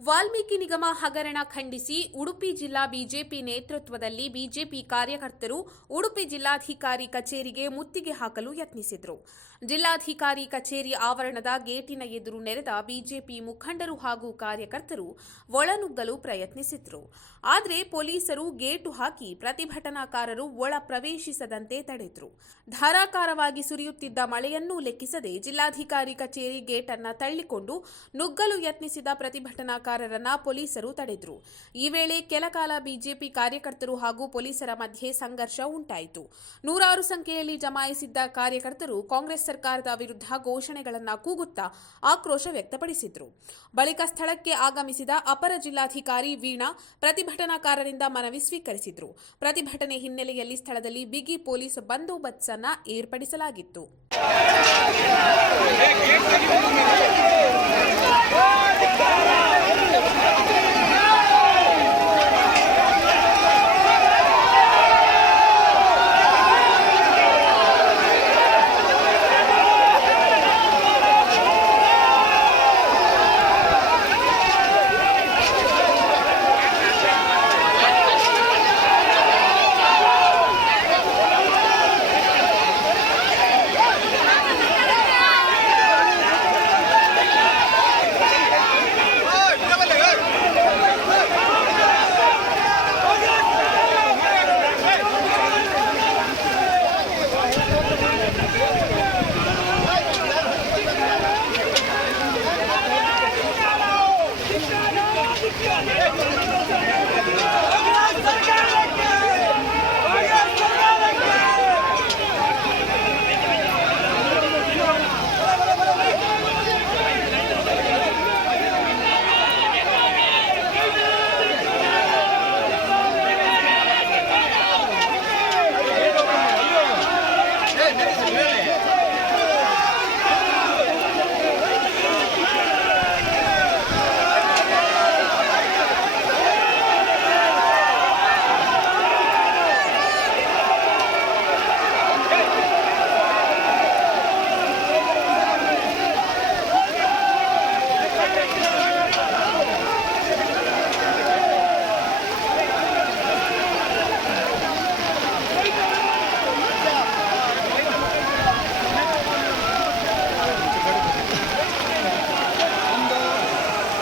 ವಾಲ್ಮೀಕಿ ನಿಗಮ ಹಗರಣ ಖಂಡಿಸಿ ಉಡುಪಿ ಜಿಲ್ಲಾ ಬಿಜೆಪಿ ನೇತೃತ್ವದಲ್ಲಿ ಬಿಜೆಪಿ ಕಾರ್ಯಕರ್ತರು ಉಡುಪಿ ಜಿಲ್ಲಾಧಿಕಾರಿ ಕಚೇರಿಗೆ ಮುತ್ತಿಗೆ ಹಾಕಲು ಯತ್ನಿಸಿದರು. ಜಿಲ್ಲಾಧಿಕಾರಿ ಕಚೇರಿ ಆವರಣದ ಗೇಟಿನ ಎದುರು ನೆರೆದ ಬಿಜೆಪಿ ಮುಖಂಡರು ಹಾಗೂ ಕಾರ್ಯಕರ್ತರು ಒಳನುಗ್ಗಲು ಪ್ರಯತ್ನಿಸಿದರು. ಆದರೆ ಪೊಲೀಸರು ಗೇಟು ಹಾಕಿ ಪ್ರತಿಭಟನಾಕಾರರು ಒಳ ಪ್ರವೇಶಿಸದಂತೆ ತಡೆದರು. ಧಾರಾಕಾರವಾಗಿ ಸುರಿಯುತ್ತಿದ್ದ ಮಳೆಯನ್ನೂ ಲೆಕ್ಕಿಸದೆ ಜಿಲ್ಲಾಧಿಕಾರಿ ಕಚೇರಿ ಗೇಟ್ ಅನ್ನು ತಳ್ಳಿಕೊಂಡು ನುಗ್ಗಲು ಯತ್ನಿಸಿದ ಪ್ರತಿಭಟನಾಕಾರರನ್ನ ಪೊಲೀಸರು ತಡೆದರು. ಈ ವೇಳೆ ಕೆಲಕಾಲ ಬಿಜೆಪಿ ಕಾರ್ಯಕರ್ತರು ಹಾಗೂ ಪೊಲೀಸರ ಮಧ್ಯೆ ಸಂಘರ್ಷ ಉಂಟಾಯಿತು. ನೂರಾರು ಸಂಖ್ಯೆಯಲ್ಲಿ ಜಮಾಯಿಸಿದ್ದ ಕಾರ್ಯಕರ್ತರು ಕಾಂಗ್ರೆಸ್ ಸರ್ಕಾರದ ವಿರುದ್ಧ ಘೋಷಣೆಗಳನ್ನು ಕೂಗುತ್ತಾ ಆಕ್ರೋಶ ವ್ಯಕ್ತಪಡಿಸಿದರು. ಬಳಿಕ ಸ್ಥಳಕ್ಕೆ ಆಗಮಿಸಿದ ಅಪರ ಜಿಲ್ಲಾಧಿಕಾರಿ ವೀಣಾ ಪ್ರತಿಭಟನಾಕಾರರಿಂದ ಮನವಿ ಸ್ವೀಕರಿಸಿದರು. ಪ್ರತಿಭಟನೆ ಹಿನ್ನೆಲೆಯಲ್ಲಿ ಸ್ಥಳದಲ್ಲಿ ಬಿಗಿ ಪೊಲೀಸ್ ಬಂದೋಬಸ್ತ್ ಅನ್ನು ಏರ್ಪಡಿಸಲಾಗಿತ್ತು.